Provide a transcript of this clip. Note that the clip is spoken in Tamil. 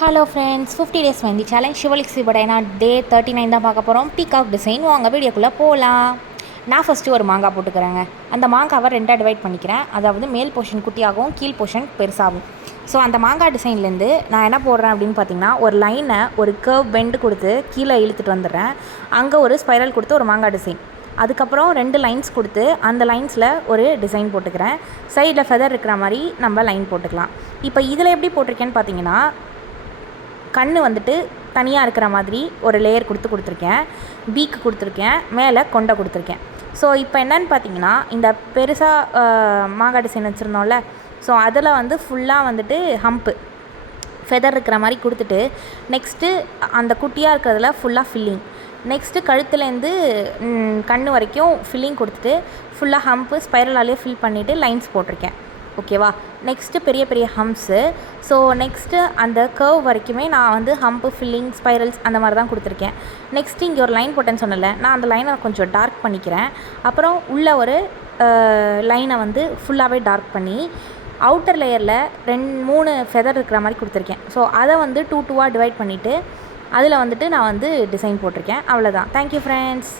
Hello friends, 50 days mehndi challenge ஷிவலிக்ஸி படைனா டே 39 தான் பார்க்க போகிறோம். Peacock design. வாங்க வீடியோக்குள்ளே போகலாம். நான் ஃபஸ்ட்டு ஒரு மாங்காய் போட்டுக்கிறேங்க. அந்த மாங்காவை ரெண்டாக டிவைட் பண்ணிக்கிறேன். அதாவது மேல் போர்ஷன் குட்டியாகவும் கீழ் போர்ஷன் பெருசாகும். ஸோ அந்த மாங்காய் டிசைன்லேருந்து நான் என்ன போடுறேன் அப்படின்னு பார்த்தீங்கன்னா, ஒரு லைனை ஒரு கர்வ் பெண்டு கொடுத்து கீழே இழுத்துட்டு வந்துடுறேன். அங்கே ஒரு ஸ்பைரல் கொடுத்து ஒரு மாங்காய் டிசைன். அதுக்கப்புறம் 2 லைன்ஸ் கொடுத்து அந்த லைன்ஸில் ஒரு டிசைன் போட்டுக்கிறேன். சைடில் ஃபெதர் இருக்கிற மாதிரி நம்ம லைன் போட்டுக்கலாம். இப்போ இதில் எப்படி போட்டிருக்கேன்னு பார்த்தீங்கன்னா, கண் வந்துட்டு தனியாக இருக்கிற மாதிரி ஒரு லேயர் கொடுத்துருக்கேன். பீக்கு கொடுத்துருக்கேன். மேலே கொண்டை கொடுத்துருக்கேன். ஸோ இப்போ என்னென்னு பார்த்தீங்கன்னா, இந்த பெருசாக மாங்காய் டிசைன் வச்சுருந்தோம்ல, ஸோ அதில் வந்து ஃபுல்லாக வந்துட்டு ஹம்ப்பு ஃபெதர் இருக்கிற மாதிரி கொடுத்துட்டு, நெக்ஸ்ட்டு அந்த குட்டியாக இருக்கிறதுல ஃபுல்லாக ஃபில்லிங், நெக்ஸ்ட்டு கழுத்துலேருந்து கண் வரைக்கும் ஃபில்லிங் கொடுத்துட்டு ஃபுல்லாக ஹம்ப்பு ஸ்பைரலாலே ஃபில் பண்ணிவிட்டு லைன்ஸ் போட்டிருக்கேன். ஓகேவா? நெக்ஸ்ட்டு பெரிய பெரிய ஹம்ப்ஸு. ஸோ நெக்ஸ்ட்டு அந்த கர்வ் வரைக்குமே நான் வந்து ஹம்ப்பு, ஃபில்லிங், ஸ்பைரல்ஸ் அந்த மாதிரி தான் கொடுத்துருக்கேன். நெக்ஸ்ட்டு இங்கே ஒரு லைன் போட்டேன்னு சொன்னல, நான் அந்த லைனை கொஞ்சம் டார்க் பண்ணிக்கிறேன். அப்புறம் உள்ள ஒரு லைனை வந்து ஃபுல்லாகவே டார்க் பண்ணி அவுட்டர் லேயரில் 3 ஃபெதர் இருக்கிற மாதிரி கொடுத்துருக்கேன். ஸோ அதை வந்து 2 2ஆக டிவைட் பண்ணிவிட்டு அதில் வந்துட்டு நான் வந்து டிசைன் போட்டிருக்கேன். அவ்வளோதான். Thank you friends.